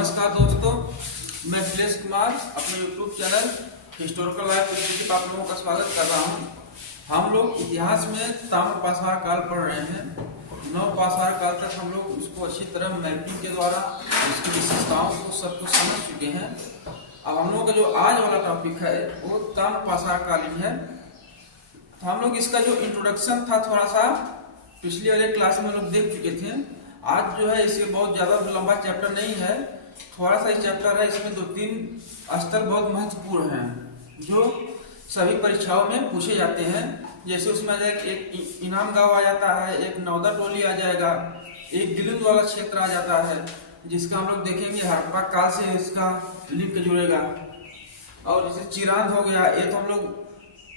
नमस्कार दोस्तों, मैं अखिलेश कुमार अपने YouTube चैनल हिस्टोरिकल लाइफ में आप लोगों का स्वागत कर रहा हूं। हम लोग इतिहास में ताम्रपाषाण काल पढ़ रहे हैं। नवपाषाण काल तक हम लोग उसको अच्छी तरह मैपिंग के द्वारा उसकी विशेषताओं को सब कुछ समझ चुके हैं। अब हम लोग का जो आज वाला टॉपिक है वो ताम्रपाषाण कालीन है। तो हम लोग इसका जो इंट्रोडक्शन था थोड़ा सा पिछले वाले क्लास में लोग देख चुके थे। आज जो है इसके बहुत ज्यादा लंबा चैप्टर नहीं है, थोड़ा सा चैप्टर है। इसमें 2-3 स्तर बहुत महत्वपूर्ण हैं जो सभी परीक्षाओं में पूछे जाते हैं। जैसे उसमें आ जाएगा एक इनाम गांव आ जाता है, एक नौदा टोली आ जाएगा, एक गिलिंद वाला क्षेत्र आ जाता है जिसका हम लोग देखेंगे हड़प्पा काल से इसका लिंक जुड़ेगा। और जैसे चिरांद हो गया, ये तो हम लोग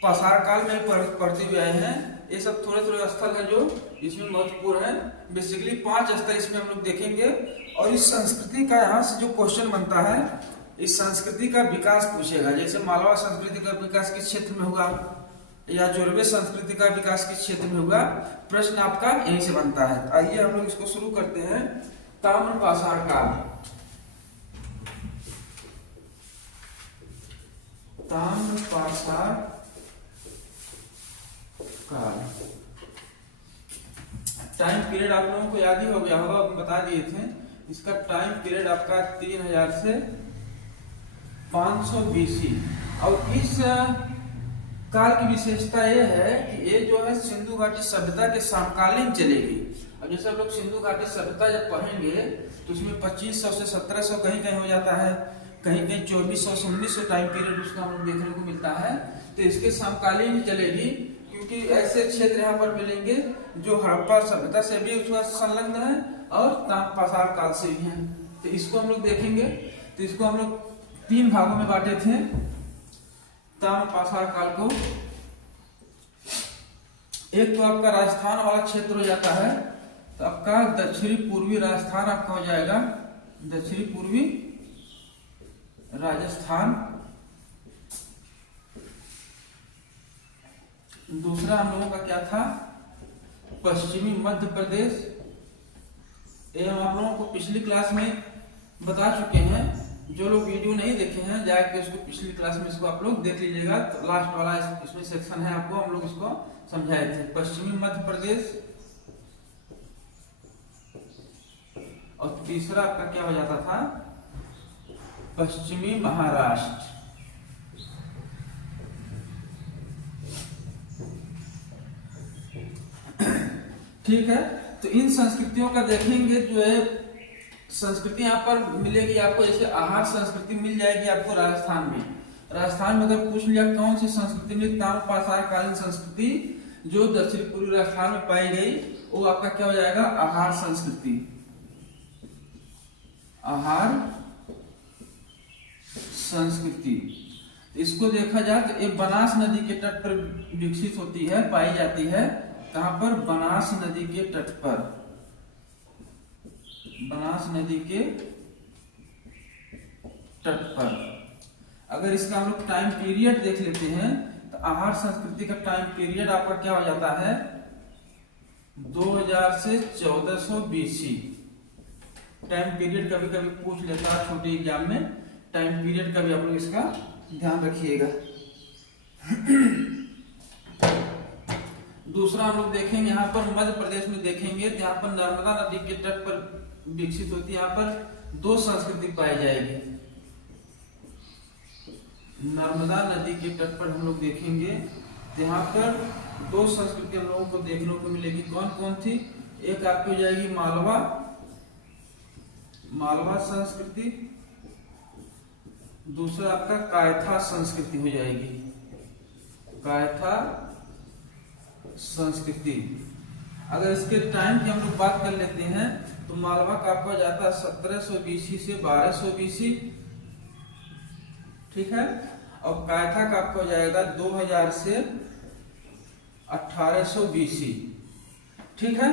पाषाण काल में पढ़ते हुए आए हैं। ये सब थोड़े थोड़े स्थल है जो इसमें महत्वपूर्ण है। बेसिकली 5 स्तर इसमें हम लोग देखेंगे। और इस संस्कृति का यहाँ से जो क्वेश्चन बनता है, इस संस्कृति का विकास पूछेगा। जैसे मालवा संस्कृति का विकास किस क्षेत्र में हुआ या जोरवे संस्कृति का विकास किस क्षेत्र में हुआ, प्रश्न आपका यहीं से बनता है। आइए हम लोग इसको शुरू करते हैं। ताम्रपाषाण काल। ताम्रपाषाण काल टाइम पीरियड आप लोगों को याद ही हो गया होगा, बता दिए थे। इसका टाइम पीरियड आपका 3000 से 500 BC। और इस काल की विशेषता ये है कि ये जो है सिंधु घाटी सभ्यता के समकालीन चलेगी। अब जैसे हम लोग सिंधु घाटी सभ्यता जब पढ़ेंगे तो उसमें 2500 से 1700 कहीं कहीं हो जाता है, कहीं कहीं 2400 से 1900 टाइम पीरियड उसका हम लोग देखने को मिलता है। तो इसके समकालीन चलेगी क्योंकि ऐसे क्षेत्र यहाँ पर मिलेंगे जो हड़प्पा सभ्यता से भी उसका संलग्न है और ताम्रपाषाण काल से भी है। तो इसको हम लोग देखेंगे। तो इसको हम लोग 3 भागों में बांटे थे ताम्रपाषाण काल को। एक तो आपका राजस्थान वाला क्षेत्र हो जाता है, तो आपका दक्षिणी पूर्वी राजस्थान आपका हो जाएगा, दक्षिणी पूर्वी राजस्थान। दूसरा हम लोगों का क्या था, पश्चिमी मध्य प्रदेश। ये हम आप लोगों को पिछली क्लास में बता चुके हैं। जो लोग वीडियो नहीं देखे हैं जाके उसको पिछली क्लास में इसको आप लोग देख लीजिएगा। तो लास्ट वाला इसमें सेक्शन है, आपको हम लोग इसको समझाए थे। पश्चिमी मध्य प्रदेश। और तीसरा आपका क्या हो जाता था, पश्चिमी महाराष्ट्र। ठीक है। तो इन संस्कृतियों का देखेंगे। जो है संस्कृति यहाँ पर मिलेगी आपको, जैसे आहार संस्कृति मिल जाएगी आपको राजस्थान में। राजस्थान में अगर पूछ लिया कौन सी संस्कृति मिली, ताम्रपाषाण कालीन संस्कृति जो दक्षिण पूर्वी राजस्थान में पाई गई, वो आपका क्या हो जाएगा, आहार संस्कृति। आहार संस्कृति। इसको देखा जाए तो ये बनास नदी के तट पर विकसित होती है, पाई जाती है। कहां पर, बनास नदी के तट पर। बनास नदी के तट पर। अगर इसका हम लोग टाइम पीरियड देख लेते हैं तो आहार संस्कृति का टाइम पीरियड आपका क्या हो जाता है, 2000 से 1400 BC। टाइम पीरियड कभी कभी पूछ लेता है छोटे एग्जाम में, टाइम पीरियड का भी आप लोग इसका ध्यान रखिएगा। दूसरा हम लोग देखेंगे यहाँ पर मध्य प्रदेश में देखेंगे तो यहाँ पर नर्मदा नदी के तट पर विकसित होती है। यहाँ पर 2 संस्कृति पाई जाएगी। नर्मदा नदी के तट पर हम लोग देखेंगे तो यहाँ पर 2 संस्कृति हम लोगों को देखने को मिलेगी। कौन कौन थी, एक आपकी हो जाएगी मालवा, मालवा संस्कृति। दूसरा आपका कायथा संस्कृति हो जाएगी, कायथा संस्कृति। अगर इसके टाइम की हम लोग बात कर लेते हैं तो मालवा का आपका जाता है 1700 BC से 1200 BC। ठीक है। और कायथा का आपको जाएगा 2000 से 1800 BC। ठीक है।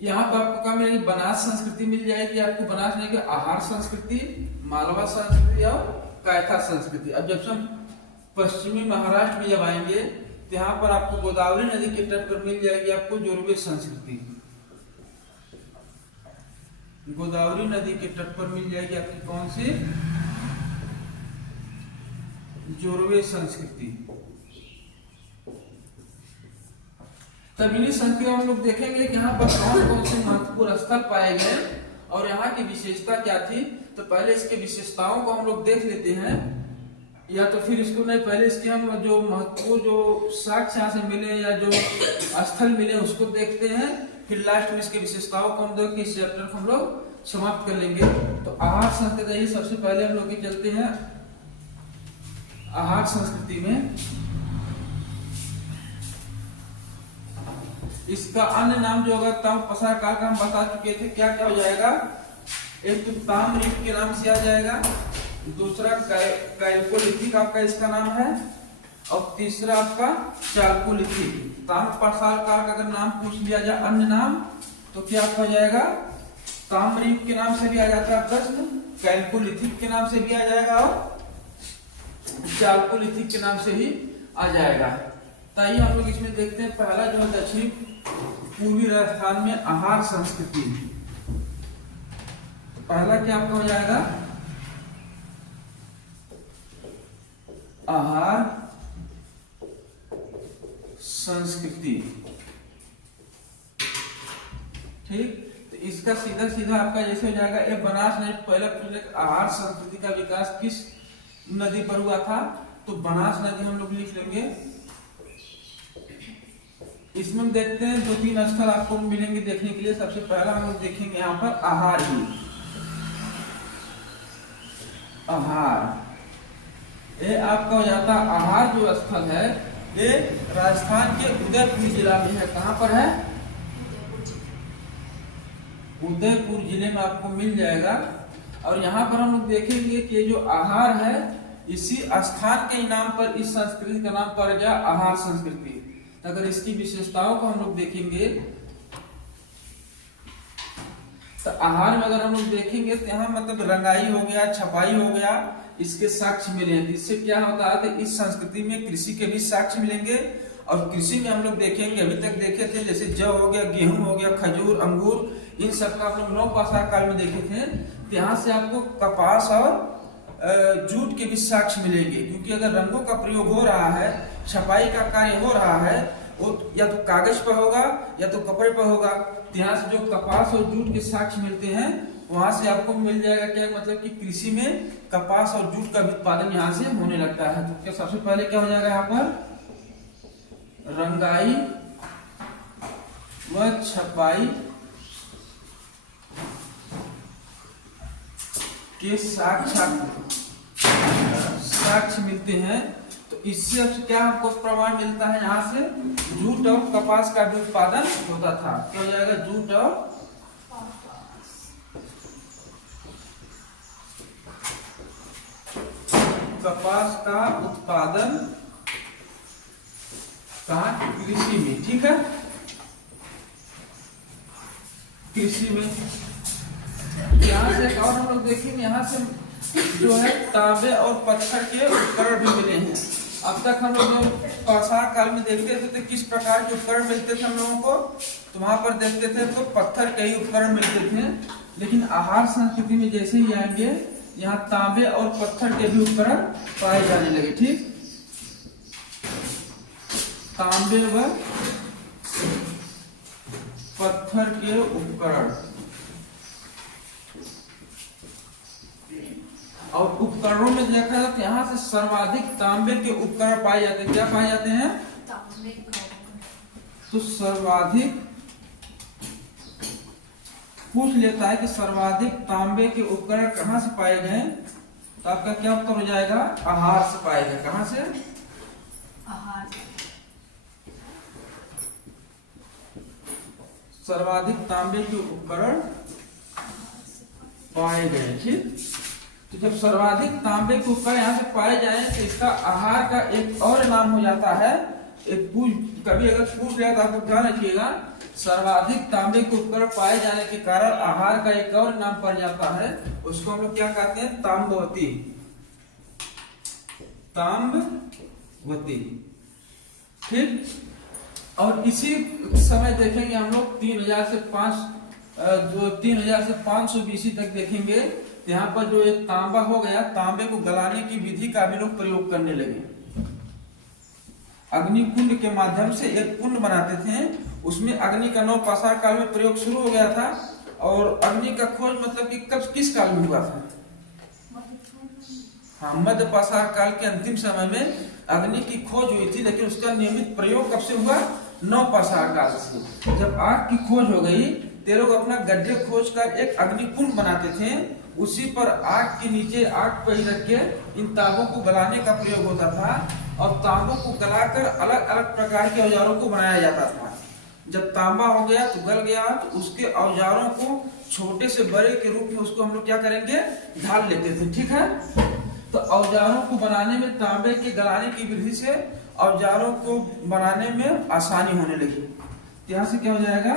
यहाँ पर आपको क्या मिलेगी, बनास संस्कृति मिल जाएगी आपको। बनास नहीं, आहार संस्कृति, मालवा संस्कृति और कायथा संस्कृति। अब जब हम पश्चिमी महाराष्ट्र में जब आएंगे तो यहाँ पर आपको गोदावरी नदी के तट पर मिल जाएगी आपको जोरवे संस्कृति। गोदावरी नदी के तट पर मिल जाएगी आपकी कौन सी, जोरवे संस्कृति। तब इन्हीं संस्कृति हम लोग देखेंगे कि यहाँ पर कौन कौन से महत्वपूर्ण स्थल पाए गए और यहाँ की विशेषता क्या थी। तो पहले इसके विशेषताओं को हम लोग देख लेते हैं, या तो फिर इसको नहीं, पहले इसके हम जो महत्वपूर्ण जो साक्ष्य यहाँ से मिले या जो स्थल मिले उसको देखते हैं, फिर लास्ट में इसके विशेषताओं को हम देख के इस चैप्टर को हम लोग समाप्त कर लेंगे। तो आहार संस्कृति, सबसे पहले हम लोग चलते हैं आहार संस्कृति में। इसका अन्य नाम जो होगा ताम्रपसार काल का हम बता चुके थे, क्या क्या हो जाएगा। एक तो ताम्रयुग के नाम से आ जाएगा, दूसरा कैल्कोलिथिक आपका इसका नाम है, और तीसरा आपका चाल्कोलिथिक। ताम्रपसार काल का अगर नाम पूछ लिया जाए अन्य नाम तो क्या हो जाएगा, ताम्रयुग के नाम से भी आ जाता है प्रश्न, कैल्कोलिथिक के नाम से भी आ जाएगा और चाल्कोलिथिक के नाम से ही आ जाएगा। ताइए हम लोग इसमें देखते हैं पहला जो है दक्षिण पूर्वी राजस्थान में आहार संस्कृति। पहला क्या आपका हो जाएगा, आहार संस्कृति। ठीक, तो इसका सीधा सीधा आपका जैसे हो जाएगा, एक बनास नदी पहले आहार संस्कृति का विकास किस नदी पर हुआ था, तो बनास नदी हम लोग लिख लेंगे। इसमें देखते हैं दो तीन स्थल आपको मिलेंगे देखने के लिए। सबसे पहला हम लोग देखेंगे यहाँ पर आहार ही, आहार ये आपका हो जाता है। आहार जो स्थल है ये राजस्थान के उदयपुर जिला में है। कहाँ पर है, उदयपुर जिले में आपको मिल जाएगा। और यहाँ पर हम लोग देखेंगे कि जो आहार है इसी स्थान के नाम पर इस संस्कृति का नाम पड़ गया आहार संस्कृति। अगर इसकी विशेषताओं को हम लोग देखेंगे तो आहार में अगर हम लोग देखेंगे तो यहाँ मतलब रंगाई हो गया, छपाई हो गया, इसके साक्ष्य मिले हैं। इससे क्या होता है तो इस संस्कृति में कृषि के भी साक्ष्य मिलेंगे। और कृषि में हम लोग देखेंगे, अभी तक देखे थे जैसे जौ हो गया, गेहूं हो गया, खजूर, अंगूर, इन सब का हम लोग नवपाषाण काल में देखे थे। यहाँ से आपको कपास और जूट के भी साक्ष्य मिलेंगे, क्योंकि अगर रंगों का प्रयोग हो रहा है, छपाई का कार्य हो रहा है, वो या तो कागज पर होगा या तो कपड़े पर होगा। तो यहाँ से जो कपास और जूट के साक्ष्य मिलते हैं वहां से आपको मिल जाएगा क्या, मतलब कि कृषि में कपास और जूट का उत्पादन यहाँ से होने लगता है। तो क्या सबसे पहले क्या हो जाएगा यहाँ पर, रंगाई व छपाई के साक्ष्य मिलते हैं। तो इससे क्या आपको प्रमाण मिलता है, यहाँ से जूट और कपास का भी उत्पादन होता था। क्या हो जाएगा, जूट और कपास का उत्पादन कहाँ, कृषि में। ठीक है, कृषि में। यहाँ से और हम लोग देखेंगे, यहाँ से जो है तांबे और पत्थर के उपकरण भी मिले हैं। अब तक हम लोग पाषाण काल में देखते थे तो किस प्रकार के उपकरण मिलते थे हम लोगों को, तो वहां पर देखते थे तो पत्थर के ही उपकरण मिलते थे। लेकिन आहार संस्कृति में जैसे ही आएंगे यहाँ तांबे और पत्थर के भी उपकरण पाए जाने लगे। ठीक, तांबे व पत्थर के उपकरण। और उपकरणों में देखा जाए तो यहाँ से सर्वाधिक तांबे के उपकरण पाए जाते हैं। क्या पाए जाते हैं, तो सर्वाधिक पूछ लेता है कि सर्वाधिक तांबे के उपकरण कहाँ से पाए गए, तो आपका क्या उत्तर हो जाएगा, आहार से पाए गए। कहाँ से, आहार। सर्वाधिक तांबे के उपकरण पाए गए। ठीक, तो जब सर्वाधिक तांबे के उपकरण यहाँ से पाए जाए तो इसका आहार का एक और नाम हो जाता है। कभी अगर पूछ लिया तो आपको ध्यान रखिएगा, सर्वाधिक तांबे के उपकरण पाए जाने के कारण आहार का एक और नाम पड़ जाता है। उसको हम लोग क्या कहते हैं, ताम्बवती। ताम्बवती। ठीक, और इसी समय देखेंगे हम लोग 3000 से 5 जो 3000 से 500 BC तक देखेंगे, तो यहाँ पर जो एक तांबा हो गया, तांबे को गलाने की विधि का भी लोग प्रयोग करने लगे। अग्नि कुंड के माध्यम से एक कुंड बनाते थे, उसमें अग्नि का नवपाषाण काल में प्रयोग शुरू हो गया था। और अग्नि का खोज मतलब कि कब किस काल में हुआ था? हाँ, मध्य पाषाण काल के अंतिम समय में अग्नि की खोज हुई थी, लेकिन उसका नियमित प्रयोग कब से हुआ? नवपाषाण काल से। जब आग की खोज हो गई, ते लोग अपना गड्ढे खोज कर एक अग्नि कुंड बनाते थे, उसी पर आग के नीचे आग पर ही रख के इन तांबों को गलाने का प्रयोग होता था। और तांबों को गलाकर अलग अलग प्रकार के औजारों को बनाया जाता था। जब तांबा हो गया तो गल गया, तो उसके औजारों को छोटे से बड़े के रूप में उसको हम लोग क्या करेंगे? ढाल लेते थे। ठीक है, तो औजारों को बनाने में तांबे के गलाने की विधि से औजारों को बनाने में आसानी होने लगी। यहाँ से क्या हो जाएगा?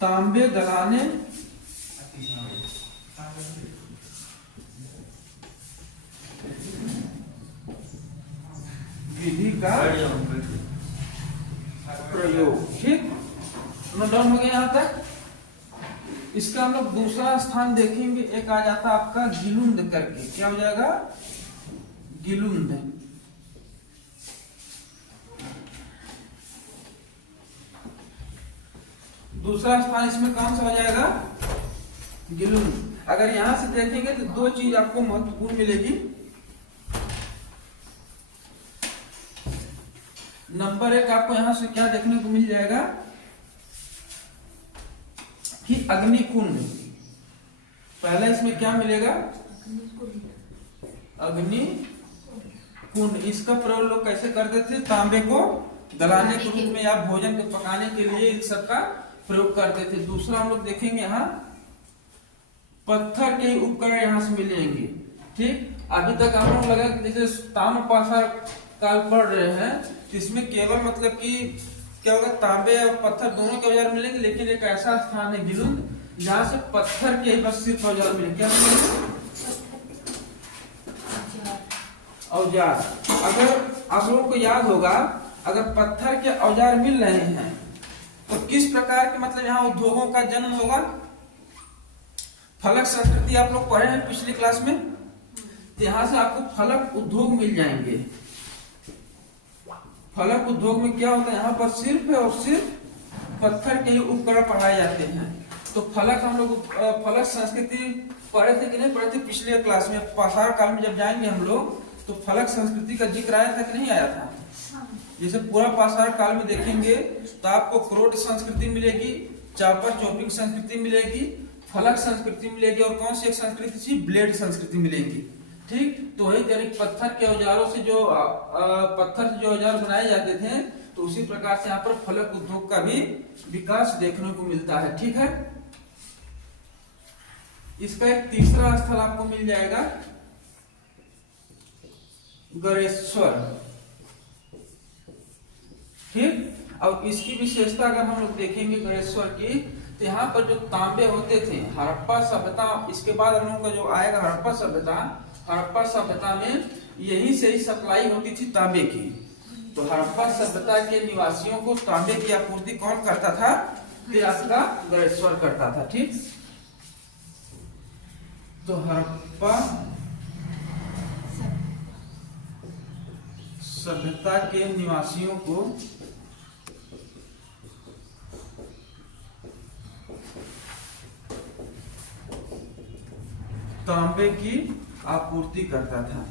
तांबे गलाने विधि का प्रयोग। ठीक, नोट डाउन हो गया यहाँ तक। इसका हम लोग दूसरा स्थान देखेंगे, एक आ जाता आपका गिलुंद करके। क्या हो जाएगा? गिलुंद। दूसरा स्थान इसमें कौन सा हो जाएगा? गिलुंद। अगर यहां से देखेंगे तो दो चीज आपको महत्वपूर्ण मिलेगी। नंबर एक, आपको यहां से क्या देखने को मिल जाएगा कि अग्निकुंड। पहला इसमें क्या मिलेगा? अग्नि कुंड। इसका प्रयोग लोग कैसे करते थे? तांबे को गलाने के रूप में या भोजन को पकाने के लिए इन सब का प्रयोग करते थे। दूसरा हम लोग देखेंगे यहाँ पत्थर के उपकरण यहाँ से मिलेंगे। ठीक, अभी तक हम लोग लगा कि जैसे ताम्रपाषाण काल पढ़ रहे हैं, तो इसमें केवल मतलब कि क्या होगा? तांबे और पत्थर दोनों के औजार मिलेंगे, लेकिन एक ऐसा स्थान है गिलुंद जहाँ से पत्थर के बस सिर्फ औजार मिलेंगे। क्या मिलेंगे? औजार। अगर आप लोगों को याद होगा, अगर पत्थर के औजार मिल रहे हैं तो किस प्रकार के मतलब यहाँ उद्योगों का जन्म होगा? फलक संस्कृति आप लोग पढ़े हैं पिछली क्लास में, तो यहाँ से आपको फलक उद्योग मिल जाएंगे। फलक उद्योग में क्या होता है? यहाँ पर सिर्फ और सिर्फ पत्थर के ही उपकरण पढ़ाए जाते हैं। तो फलक हम लोग फलक संस्कृति पढ़े थे कि नहीं पढ़े थे पिछले क्लास में? पाषाण काल में जब जाएंगे हम लोग तो फलक संस्कृति का जिक्र आया था कि नहीं आया था? जैसे पूरा पाषाण काल में देखेंगे तो आपको क्रोट संस्कृति मिलेगी, चापर चौपिंग संस्कृति मिलेगी, फलक संस्कृति मिलेगी, और कौन सी एक संस्कृति थी? ब्लेड संस्कृति मिलेगी। ठीक, तो वही यानी पत्थर के औजारों से जो पत्थर से जो औजार बनाए जाते थे, तो उसी प्रकार से यहाँ पर फलक उद्योग का भी विकास देखने को मिलता है। ठीक है, इसका एक तीसरा स्थल आपको मिल जाएगा गरेश्वर। ठीक, और इसकी विशेषता अगर हम लोग देखेंगे गरेश्वर की, तो यहाँ पर जो तांबे होते थे, हड़प्पा सभ्यता, इसके बाद हम लोगों का जो आएगा हड़प्पा सभ्यता, हड़प्पा सभ्यता में यहीं से ही सप्लाई होती थी तांबे की। तो हड़प्पा सभ्यता के निवासियों को तांबे की आपूर्ति कौन करता था? तो आपका गरेश्वर करता था। ठीक, तो हड़प्पा सभ्यता के निवासियों को तांबे की आपूर्ति करता था।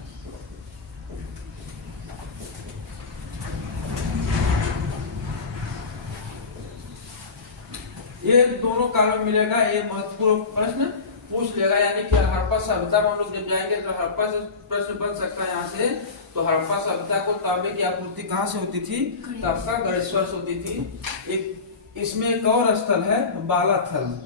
ये दोनों काल में मिलेगा। ये महत्वपूर्ण प्रश्न पूछ लेगा, यानी कि हड़प्पा सभ्यता में हम लोग जब जाएंगे तो हड़प्पा से प्रश्न बन सकता है यहाँ से। तो हड़प्पा सभ्यता को तांबे की आपूर्ति कहाँ से होती थी? तो आपका गरेश्वर से होती थी। एक इसमें एक और स्थल है बालाथल।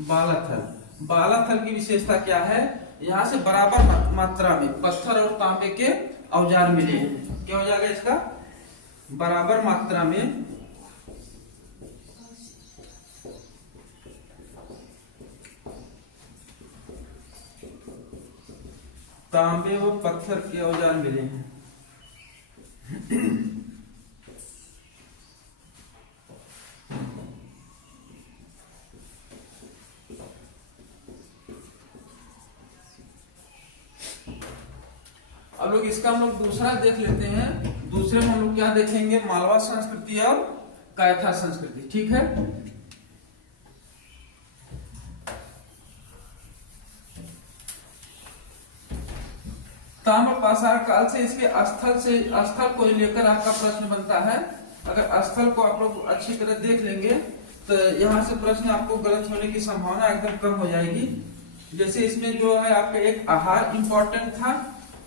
बालाथल, बालाथल की विशेषता क्या है? यहाँ से बराबर मात्रा में पत्थर और तांबे के औजार मिले हैं। क्या हो जाएगा इसका? बराबर मात्रा में तांबे व पत्थर के औजार मिले हैं। अब लोग इसका हम लोग दूसरा देख लेते हैं। दूसरे में हम लोग क्या देखेंगे, मालवा संस्कृति और कायथा संस्कृति। ठीक है, ताम्र पाषाण काल से इसके स्थल को लेकर आपका प्रश्न बनता है। अगर स्थल को आप लोग अच्छी तरह देख लेंगे तो यहाँ से प्रश्न आपको गलत होने की संभावना एकदम कम हो जाएगी। जैसे इसमें जो है आपका एक आहार इंपॉर्टेंट था,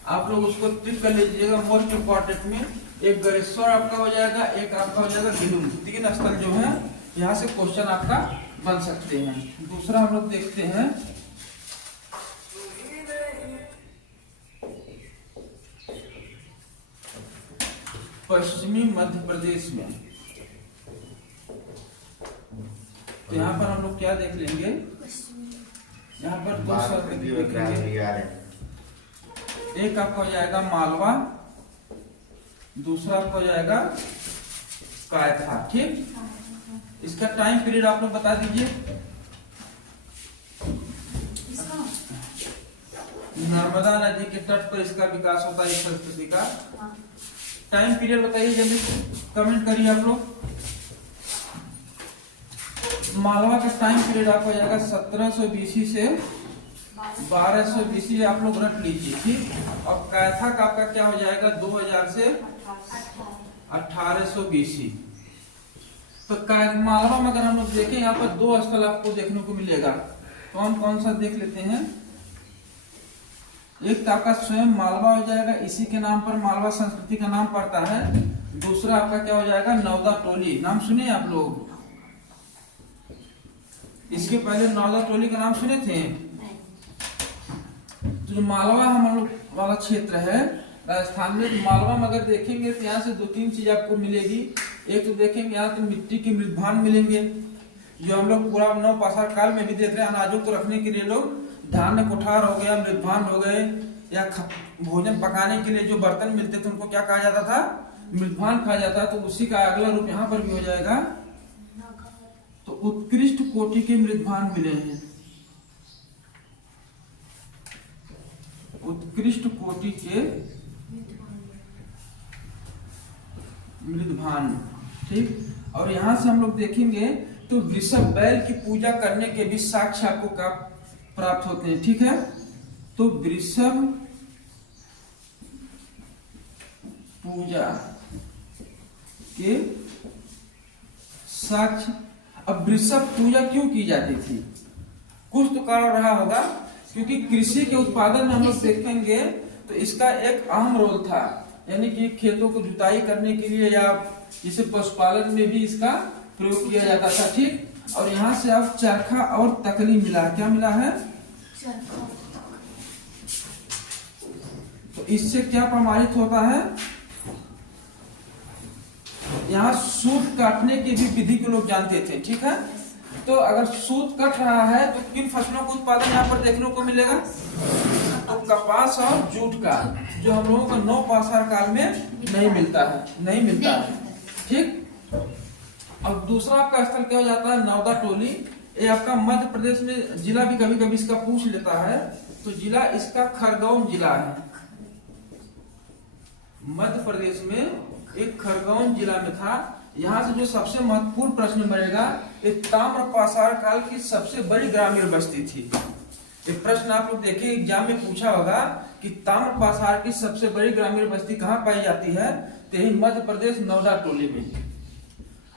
आप लोग उसको टिक कर लीजिएगा। मोस्ट इंपॉर्टेंट में एक गरेश्वर आपका हो जाएगा, एक आपका हो जाएगा गिलुम। 3 स्थल जो है यहाँ से क्वेश्चन आपका बन सकते हैं। दूसरा हम लोग देखते हैं, पश्चिमी मध्य प्रदेश में। तो यहाँ पर हम लोग क्या देख लेंगे, यहाँ पर 2 शब्द देखेंगे। एक आपका हो जाएगा मालवा, दूसरा आपका हो जाएगा कायथा। ठीक, इसका टाइम पीरियड आप लोग बता दीजिए। नर्मदा नदी के तट पर इसका विकास होता है, इस संस्कृति का। टाइम पीरियड बताइए, जल्दी कमेंट करिए आप लोग। मालवा का टाइम पीरियड आपको हो जाएगा 1700 BC से 1200 BC, आप लोग रख लीजिए। ठीक, और कायथा का आपका क्या हो जाएगा 2000 से 1800 BC। तो मालवा में अगर हम लोग देखें, यहाँ पर 2 स्थल आपको देखने को मिलेगा। कौन कौन सा देख लेते हैं। एक तो आपका स्वयं मालवा हो जाएगा, इसी के नाम पर मालवा संस्कृति का नाम पड़ता है। दूसरा आपका क्या हो जाएगा नौदा टोली, नाम सुने आप लोग, इसके पहले नौदा टोली का नाम सुने थे। तो जो मालवा हम लोग वाला क्षेत्र है राजस्थान में, मालवा में अगर देखेंगे तो यहाँ से 2-3 चीज आपको मिलेगी। एक तो देखेंगे यहाँ तो मिट्टी के मृदभान मिलेंगे, जो हम लोग पूरा नव पाषाण काल में भी देख रहे हैं। अनाजों को रखने के लिए लोग धान्य कोठार हो गया, मृदभान हो गए, या भोजन पकाने के लिए जो बर्तन मिलते थे उनको क्या कहा जाता था, मृदभान कहा जाता। तो उसी का अगला रूप यहाँ पर भी हो जाएगा। तो उत्कृष्ट कोटि के मृदभान मिले हैं, उत्कृष्ट कोटि के मृदभान। ठीक, और यहां से हम लोग देखेंगे तो वृषभ बैल की पूजा करने के भी साक्ष्य आपको प्राप्त होते हैं। ठीक है, तो वृषभ पूजा के साक्ष्य। अब वृषभ पूजा क्यों की जाती थी, कुछ तो कारण रहा होगा, क्योंकि कृषि के उत्पादन में हम लोग देखेंगे तो इसका एक अहम रोल था। यानी कि खेतों को जुताई करने के लिए या जिसे पशुपालन में भी इसका प्रयोग किया जाता था। ठीक, और यहाँ से अब चरखा और तकली मिला, क्या मिला है, तो इससे क्या प्रमाणित होता है, यहाँ सूत काटने की भी विधि को लोग जानते थे। ठीक है, तो अगर सूत कट रहा है तो किन फसलों का उत्पादन यहाँ पर देखने को मिलेगा, तो कपास और जूट का, जो हम लोगों को नव पाषाण काल में नहीं मिलता है। ठीक, अब दूसरा आपका स्थल क्या हो जाता है नौदा टोली। ये आपका मध्य प्रदेश में जिला भी कभी कभी इसका पूछ लेता है, तो जिला इसका खरगोन जिला है। मध्य प्रदेश में एक खरगोन जिला में था। यहाँ से जो सबसे महत्वपूर्ण प्रश्न बनेगा, ये ताम्र पाषाण काल की सबसे बड़ी ग्रामीण बस्ती थी। एक प्रश्न आप लोग देखिए एग्जाम में पूछा होगा कि ताम्र पाषाण की सबसे बड़ी ग्रामीण बस्ती कहाँ पाई जाती है, तो यही मध्य प्रदेश नौदा टोली में।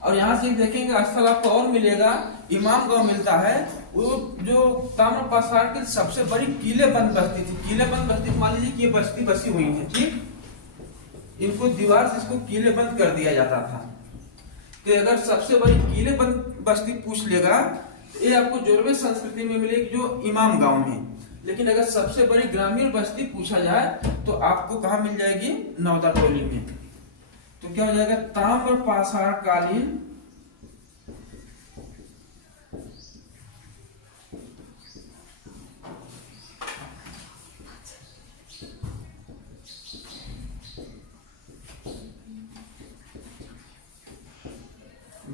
और यहाँ से देखेंगे स्थल आपको और मिलेगा, इमाम गांव मिलता है। वो जो ताम्र पाषाण की सबसे बड़ी किलेबंद बस्ती थी। किलेबंद बस्ती मान लीजिए कि ये बस्ती बसी हुई है। ठीक, इनको दीवार से इसको किलेबंद कर दिया जाता था। तो अगर सबसे बड़ी किलेबंद बस्ती पूछ लेगा तो ये आपको जोरवे संस्कृति में मिलेगी, जो इमाम गांव में। लेकिन अगर सबसे बड़ी ग्रामीण बस्ती पूछा जाए तो आपको कहाँ मिल जाएगी, नौदा टोली में। तो क्या हो जाएगा, ताम्र पाषाण कालीन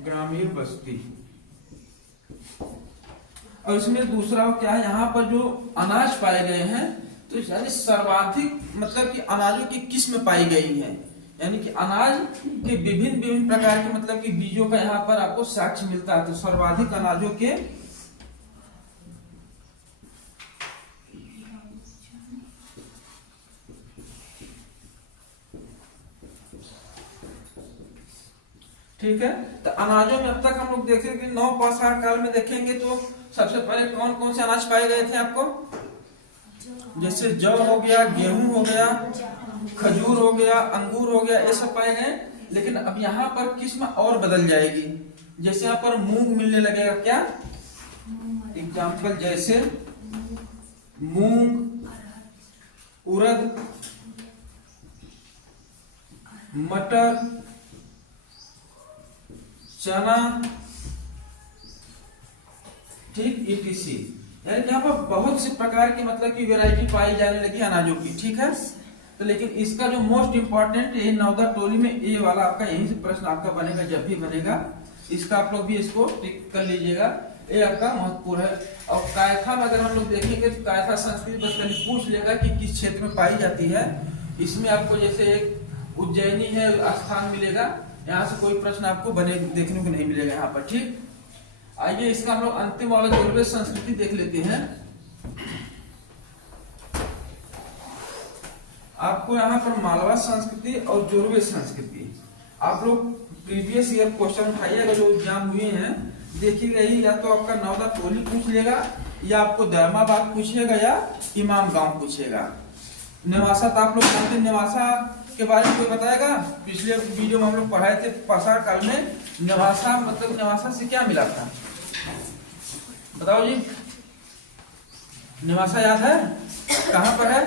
ग्रामीण बस्ती। और इसमें दूसरा क्या है, यहाँ पर जो अनाज पाए गए हैं तो यानी सर्वाधिक मतलब कि अनाजों की किस्म पाई गई है, यानी कि अनाज के विभिन्न विभिन्न प्रकार के मतलब कि बीजों का यहाँ पर आपको साक्ष्य मिलता है। तो सर्वाधिक अनाजों के ठीक है। तो अनाजों में अब तक हम लोग देखें कि नौ पाषाण काल में देखेंगे तो सबसे पहले कौन कौन से अनाज पाए गए थे आपको, जैसे जौ हो गया, गेहूं हो गया, खजूर हो गया, अंगूर हो गया, ये सब पाए गए। लेकिन अब यहाँ पर किस्म और बदल जाएगी, जैसे यहाँ पर मूंग मिलने लगेगा। क्या एग्जाम्पल, जैसे मूंग, उड़द, मटर, चना, ठीक, ईटीसी। यानी यहाँ पर बहुत से प्रकार की मतलब की वैरायटी पाई जाने लगी अनाजों की, ठीक है। तो लेकिन इसका जो मोस्ट इंपॉर्टेंट ये नवदा टोली में ये वाला आपका यही से प्रश्न आपका बनेगा, जब भी बनेगा इसका आप लोग भी इसको टिक कर लीजिएगा, ये आपका महत्वपूर्ण है। और कायथा में अगर हम लोग देखेंगे तो कायथा संस्कृति बस कहीं पूछ लेगा कि किस क्षेत्र में पाई जाती है। इसमें आपको जैसे एक उज्जैनी है स्थान मिलेगा, यहाँ से कोई प्रश्न आपको बने देखने को नहीं मिलेगा यहाँ पर, ठीक। आइए इसका हम लोग अंतिम वाला जोरवे संस्कृति देख लेते हैं। आपको यहाँ पर मालवा संस्कृति और जोरवे संस्कृति, आप लोग प्रीवियस ईयर क्वेश्चन उठाइएगा जो एग्जाम हुए हैं, देखिएगा यही या तो आपका नवदा टोली पूछ लेगा, या आपको दरमाबाद पूछेगा, या इमाम गांव पूछेगा। नेवासा तो आप लोग जानते हैं, नेवासा के बारे में कोई बताएगा? पिछले वीडियो में हम लोग पढ़ाए थे पाषाण काल में नेवासा, मतलब नेवासा से क्या मिला था, बताओ जी। नेवासा याद है? कहाँ पर है?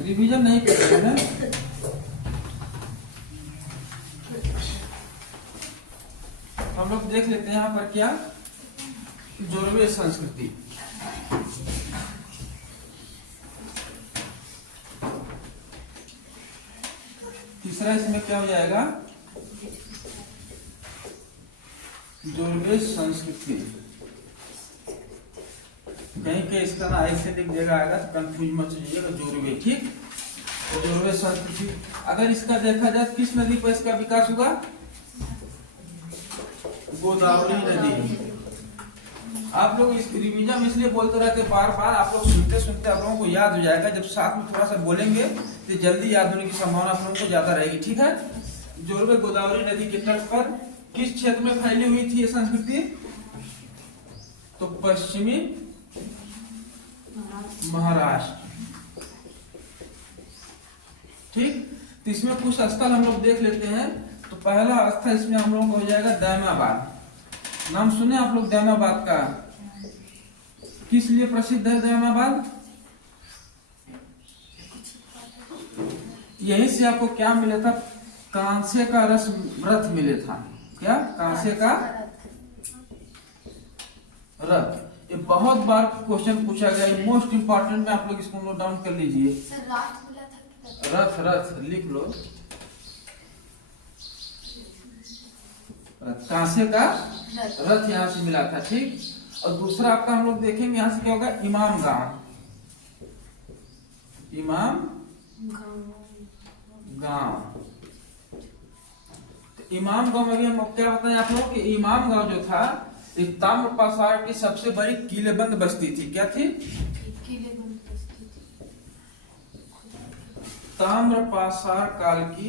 रिवीजन नहीं कर रहे हैं। हम लोग देख लेते हैं यहाँ पर क्या, जोरवे संस्कृति। तीसरा इसमें क्या हो जाएगा, जोरवे संस्कृति। कहीं के इसका ना ऐसे लिख देगा आएगा तो कंफ्यूज मत कीजिएगा, जोरवे, ठीक। तो जोरवे संस्कृति अगर इसका देखा जाए किस नदी पर इसका विकास हुआ, गोदावरी नदी। आप लोग इस रिवीजन इसलिए बोलते रहते बार बार, आप लोग सुनते सुनते आप लोगों को याद हो जाएगा, जब साथ में थोड़ा सा बोलेंगे तो जल्दी याद होने की संभावना आप लोगों को ज्यादा रहेगी, ठीक है। जोरवे गोदावरी नदी के तट पर किस क्षेत्र में फैली हुई थी ये संस्कृति, तो पश्चिमी महाराष्ट्र, ठीक। तो इसमें कुछ स्थल हम लोग देख लेते हैं। तो पहला स्थल इसमें हम लोगों को हो जाएगा दैमाबाद। नाम सुने आप लोग दैमाबाद का? किस लिए प्रसिद्ध है दैमाबाद? यहीं से आपको क्या मिला था, कांसे का रथ मिले था। क्या? कांसे का रथ। ये बहुत बार क्वेश्चन पूछा गया, मोस्ट इंपॉर्टेंट में आप लोग इसको नोट डाउन कर लीजिए। रथ, रथ लिख लो, कांसे का रथ यहाँ से मिला था, ठीक। और दूसरा आपका हम लोग देखेंगे यहाँ से क्या होगा, इमाम गांव। इमाम गांव, इमाम गांव में भी हम क्या बताएं आप लोगों कि इमाम गांव जो था ताम्र पाषाण की सबसे बड़ी किलेबंद बस्ती थी। क्या थी? किलेबंद बस्ती थी। ताम्र पाषाण काल की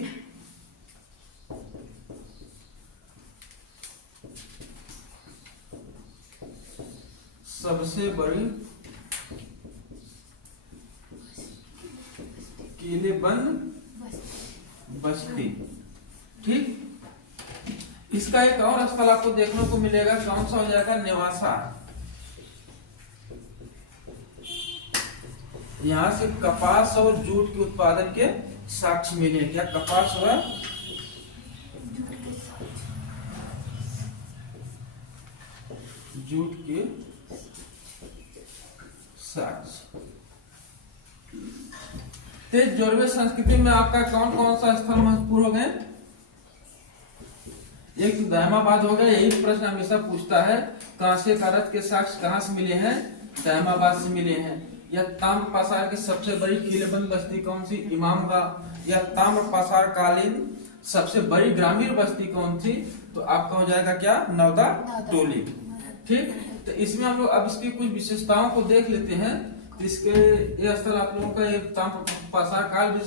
सबसे बड़ी किलेबंद बस्ती, ठीक। इसका एक और स्थल आपको देखने को मिलेगा, कौन सा हो जाएगा, नेवासा। यहाँ से कपास और जूट के उत्पादन के साक्ष्य मिले। क्या? कपास और जूट के साक्ष्य। तेज जोरवे संस्कृति में आपका कौन कौन सा स्थल महत्वपूर्ण हो गए? एक तो दायमाबाद हो गया, यही प्रश्न हमेशा पूछता है, कांसे का रथ के साक्ष्य कहाँ से मिले हैं? दायमाबाद से मिले हैं। या ताम्र पाषाण की सबसे बड़ी किलेबंद बस्ती कौन सी? इमामबाड़ा। या ताम्र पाषाण कालीन सबसे बड़ी ग्रामीण बस्ती कौन थी? तो आपका हो जाएगा क्या? नवदा टोली। ठीक, तो इसमें हम लोग अब इसकी कुछ विशेषताओं को देख लेते हैं। तो इसके ये स्थल आप लोगों का एक ताम्र पाषाण काल भी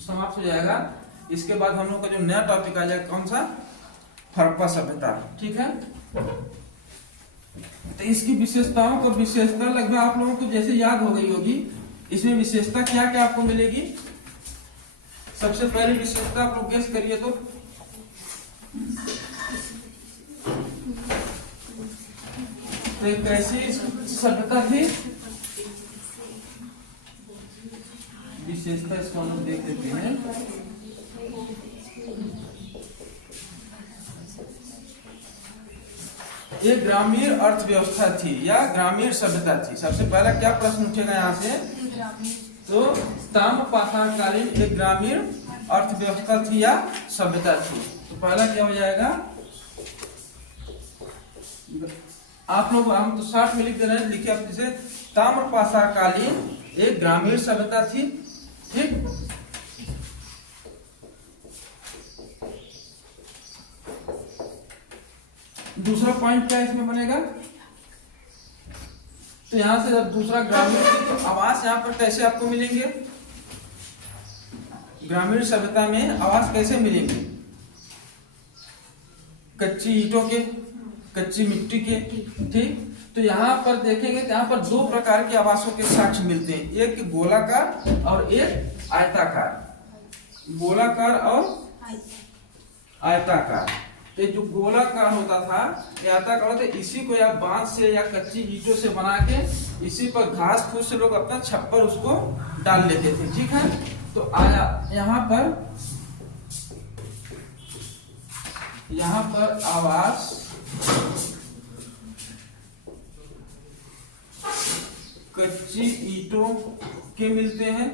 समाप्त हो जाएगा। इसके बाद हम लोग का जो नया टॉपिक आ जाएगा कौन सा? हड़प्पा सभ्यता। ठीक है, तो इसकी विशेषताओं को विशेषता लगभग आप लोगों को जैसे याद हो गई होगी। इसमें विशेषता क्या क्या आपको मिलेगी? सबसे पहली विशेषता आप लोग गेस करिए तो एक ऐसी सभ्यता थी, विशेषता इसको हम लोग देख लेते हैं। ये ग्रामीण अर्थव्यवस्था थी या ग्रामीण सभ्यता थी। सबसे पहला क्या प्रश्न उठेगा यहाँ से? तो ताम्र पाषाण कालीन एक ग्रामीण अर्थव्यवस्था थी या सभ्यता थी। तो पहला क्या हो जाएगा? आप लोग हम तो 60 में लिख दे रहे हैं, लिखिए आप जैसे ताम्र पाषाण कालीन एक ग्रामीण सभ्यता थी। ठीक, दूसरा पॉइंट क्या इसमें बनेगा? तो यहां से जब दूसरा ग्रामीण तो आवास यहाँ पर कैसे आपको मिलेंगे? ग्रामीण सभ्यता में आवास कैसे मिलेंगे? कच्ची ईंटों के, कच्ची मिट्टी के। ठीक, तो यहाँ पर देखेंगे तो यहाँ पर दो प्रकार के आवासों के साक्ष्य मिलते हैं, एक गोलाकार और एक आयताकार। गोलाकार और आयताकार। तो जो गोलाकार होता था या आयताकार होता था, इसी को या बांस से या कच्ची ईंटों से बना के इसी पर घास फूस से लोग अपना छप्पर उसको डाल लेते थे। ठीक है, तो यहाँ पर आवास कच्ची ईंटों के मिलते हैं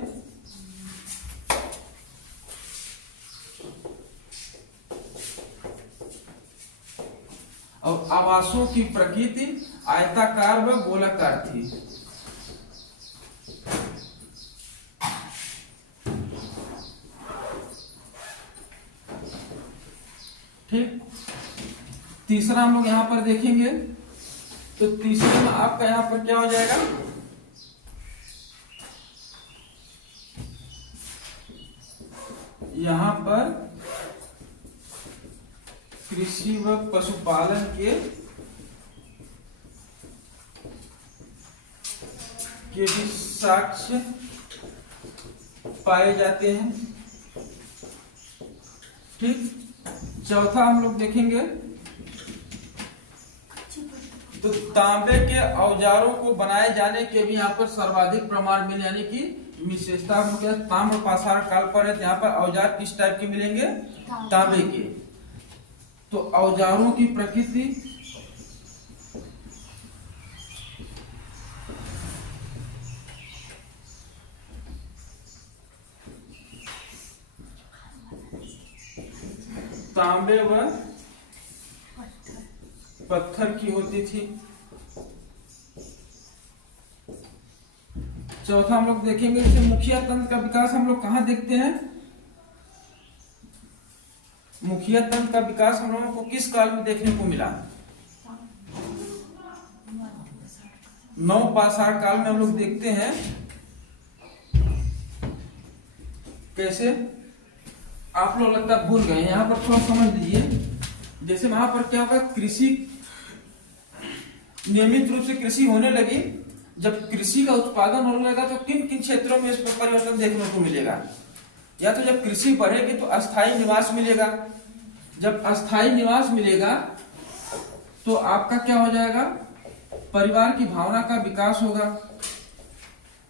और आवासों की प्रकृति आयताकार व गोलाकार थी। ठीक, तीसरा हम लोग यहाँ पर देखेंगे तो तीसरे में आपका यहाँ पर क्या हो जाएगा? यहाँ पर कृषि व पशुपालन के भी साक्ष्य पाए जाते हैं। ठीक, चौथा हम लोग देखेंगे तो तांबे के औजारों को बनाए जाने के भी यहाँ पर सर्वाधिक प्रमाण मिले, यानी कि विशेषता ताम्र पाषाण काल पर है। यहाँ पर औजार किस टाइप के मिलेंगे? तांबे के। तो औजारों की प्रकृति तांबे व पत्थर की होती थी। चौथा हम लोग देखेंगे जैसे मुखिया तंत्र का विकास हम लोग कहाँ देखते हैं? मुखिया तंत्र का विकास हम लोगों को किस काल में देखने को मिला? नवपाषाण काल में हम लोग देखते हैं। कैसे? आप लोग लगता भूल गए, यहाँ पर थोड़ा समझ लीजिए। जैसे वहां पर क्या होगा, कृषि नियमित रूप से कृषि होने लगी। जब कृषि का उत्पादन होने लगा तो किन किन क्षेत्रों में इस पर परिवर्तन देखने को मिलेगा? या तो जब कृषि बढ़ेगी तो अस्थायी निवास मिलेगा। जब अस्थायी निवास मिलेगा तो आपका क्या हो जाएगा? परिवार की भावना का विकास होगा।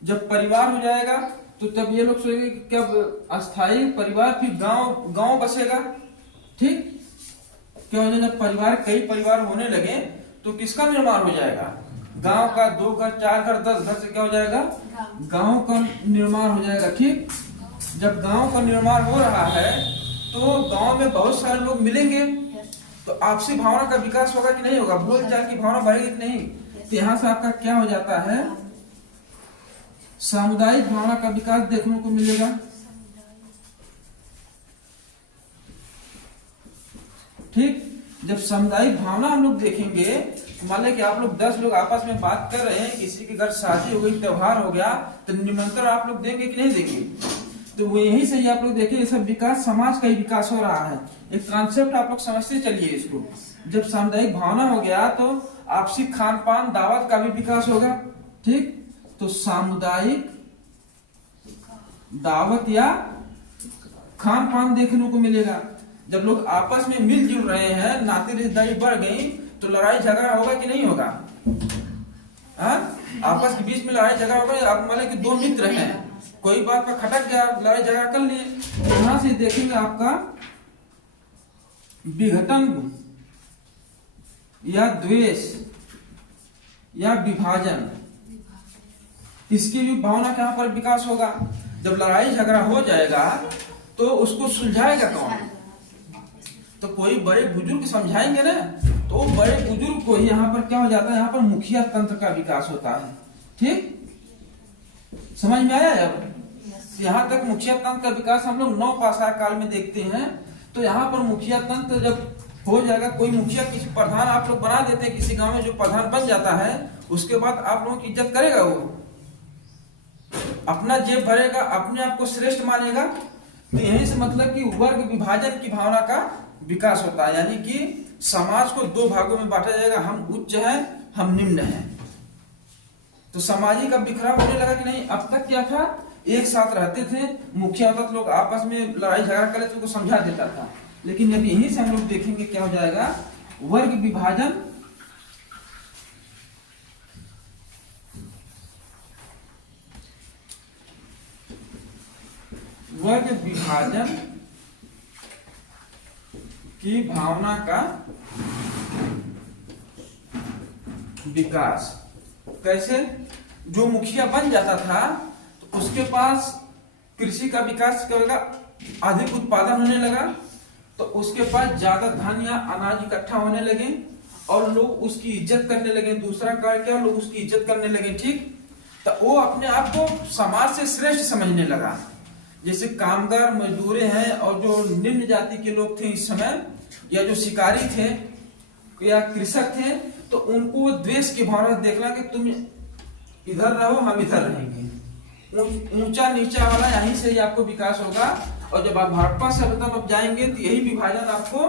जब परिवार हो जाएगा तो तब ये लोग सोचेंगे कि क्या अस्थायी परिवार, फिर गांव बसेगा। ठीक, क्या हो जाएगा? जब परिवार कई परिवार होने लगे तो किसका निर्माण हो जाएगा? गांव का 2 घर 4 घर 10 घर से क्या हो जाएगा? गांव का निर्माण हो जाएगा। ठीक, जब गांव का निर्माण हो रहा है तो गांव में बहुत सारे लोग मिलेंगे। तो आपसी भावना का विकास होगा कि नहीं होगा, बोलचाल की भावना बढ़ेगी कि नहीं। तो यहाँ से आपका क्या हो जाता है, सामुदायिक भावना का विकास देखने को मिलेगा। ठीक, जब सामुदायिक भावना हम लोग देखेंगे, मान लें कि आप लोग 10 लोग आपस में बात कर रहे हैं, किसी के घर शादी हो गई, त्योहार हो गया, तो निमंत्रण आप लोग देंगे कि नहीं देंगे। तो वो यही से ही आप लोग देखिए, ये सब विकास समाज का ही विकास हो रहा है। एक कॉन्सेप्ट आप लोग समझते चलिए इसको। जब सामुदायिक भावना हो गया तो आपसी खान पान दावत का भी विकास होगा। ठीक, तो सामुदायिक दावत या खान पान देखने को मिलेगा। जब लोग आपस में मिलजुल रहे हैं, नाते रिश्तेदारी बढ़ गई, तो लड़ाई झगड़ा होगा कि नहीं होगा। आपस के बीच में लड़ाई झगड़ा होगा। आप मान लें कि दो मित्र हैं, कोई बात पर खटक गया, लड़ाई झगड़ा कर लिए। यहां से देखेंगे आपका विघटन या द्वेष या विभाजन, इसकी भी भावना के यहाँ पर विकास होगा। जब लड़ाई झगड़ा हो जाएगा तो उसको सुलझाएगा कौन, तो कोई बड़े बुजुर्ग समझाएंगे ना। तो बड़े बुजुर्ग को यहाँ पर क्या हो जाता है, यहाँ पर मुखिया तंत्र का विकास होता है। ठीक, समझ में आया। अब यहाँ तक मुखिया तंत्र का विकास हम लोग नौ पाषाण काल में देखते हैं। तो यहाँ पर मुखिया तंत्र जब हो जाएगा, कोई मुखिया किसी प्रधान आप लोग बना देते हैं किसी गांव में, जो प्रधान बन जाता है उसके बाद आप लोगों की इज्जत करेगा, वो अपना जेब भरेगा, अपने आप को श्रेष्ठ मानेगा। तो यही से मतलब कि वर्ग विभाजन की भावना का विकास होता है, यानी कि समाज को दो भागों में बांटा जाएगा, हम उच्च हैं, हम निम्न हैं। तो सामाजिक अब बिखराव होने लगा कि नहीं। अब तक क्या था, एक साथ रहते थे, मुखिया होता, लोग आपस में लड़ाई झगड़ा कर लेते, उनको समझा देता था। लेकिन अब यहीं से हम लोग देखेंगे क्या हो जाएगा, वर्ग विभाजन की भावना का विकास। कैसे, जो मुखिया बन जाता था तो उसके पास कृषि का विकास करेगा, अधिक उत्पादन होने लगा, तो उसके पास ज्यादा धान या अनाज इकट्ठा होने लगे और लोग उसकी इज्जत करने लगे। दूसरा कार्य क्या, लोग उसकी इज्जत करने लगे। ठीक, तो वो अपने आप को समाज से श्रेष्ठ समझने लगा। जैसे कामगार मजदूरे हैं और जो निम्न जाति के लोग थे इस समय, या जो शिकारी थे या कृषक थे, तो उनको द्वेष की भावना देखना कि तुम इधर रहो, हम इधर रहेंगे। ऊंचा नीचा वाला यहीं से ही आपको विकास होगा। और जब आप हड़प्पा सभ्यता में जाएंगे तो यही विभाजन आपको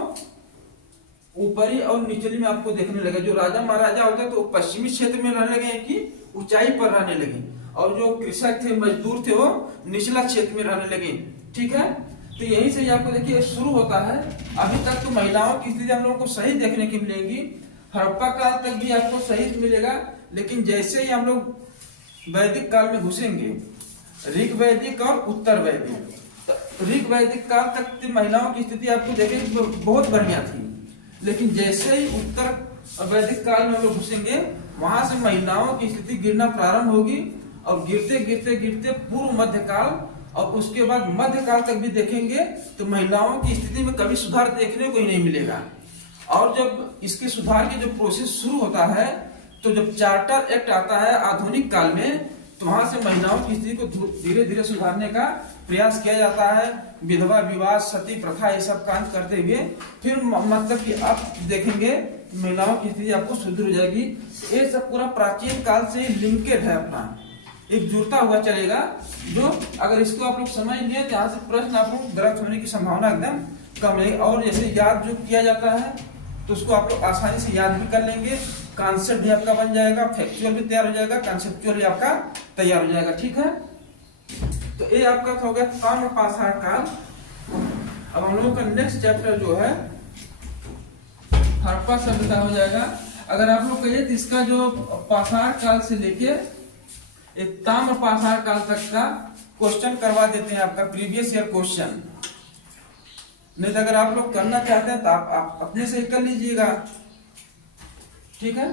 ऊपरी और निचली में आपको देखने लगे। जो राजा महाराजा होते तो पश्चिमी क्षेत्र में रहने लगे कि ऊंचाई पर रहने लगे, और जो कृषक थे मजदूर थे वो निचला क्षेत्र में रहने लगे। ठीक है, तो यही से आपको देखिए शुरू होता है। अभी तक तो महिलाओं की स्थिति हम लोगों को सही देखने की मिलेगी, हड़प्पा काल तक भी आपको सही मिलेगा। लेकिन जैसे ही हम लोग वैदिक काल में घुसेंगे, ऋग वैदिक और उत्तर वैदिक, तो ऋग वैदिक काल तक महिलाओं की स्थिति आपको देखेंगे बहुत बढ़िया थी। लेकिन जैसे ही उत्तर वैदिक काल में हम लोग घुसेंगे, वहां से महिलाओं की स्थिति गिरना प्रारंभ होगी, और गिरते गिरते गिरते पूर्व मध्यकाल और उसके बाद मध्यकाल तक भी देखेंगे तो महिलाओं की स्थिति में कभी सुधार देखने को ही नहीं मिलेगा। और जब इसके सुधार की जो प्रोसेस शुरू होता है, तो जब चार्टर एक्ट आता है आधुनिक काल में, तो वहां से महिलाओं की स्थिति को धीरे धीरे सुधारने का प्रयास किया जाता है। विधवा विवाह, सती प्रथा, ये सब काम करते हुए फिर मतलब कि आप देखेंगे महिलाओं की स्थिति आपको सुधर हो जाएगी। ये सब पूरा प्राचीन काल से लिंकेड है, अपना एक जुड़ता हुआ चलेगा। जो अगर इसको आप लोग समझ लिए तो यहाँ से प्रश्न आप लोग गलत होने की संभावना एकदम कम है। और जैसे याद जो किया जाता है तो उसको आप लोग आसानी से याद भी कर लेंगे, कॉन्सेप्ट भी आपका बन जाएगा, फैक्चुअल भी तैयार हो जाएगा, कॉन्सेप्चुअल भी आपका तैयार हो जाएगा। ठीक है, तो ये आपका हो गया ताम्र पाषाण काल। अब हम लोगों का नेक्स्ट चैप्टर जो है हड़प्पा सभ्यता हो जाएगा। अगर आप लोग कहिए तो इसका जो पाषाण काल से लेके एक ताम्र पाषाण काल तक का क्वेश्चन करवा देते हैं, आपका प्रीवियस ईयर क्वेश्चन। नहीं तो अगर आप लोग करना चाहते हैं तो आप अपने से कर लीजिएगा। ठीक है।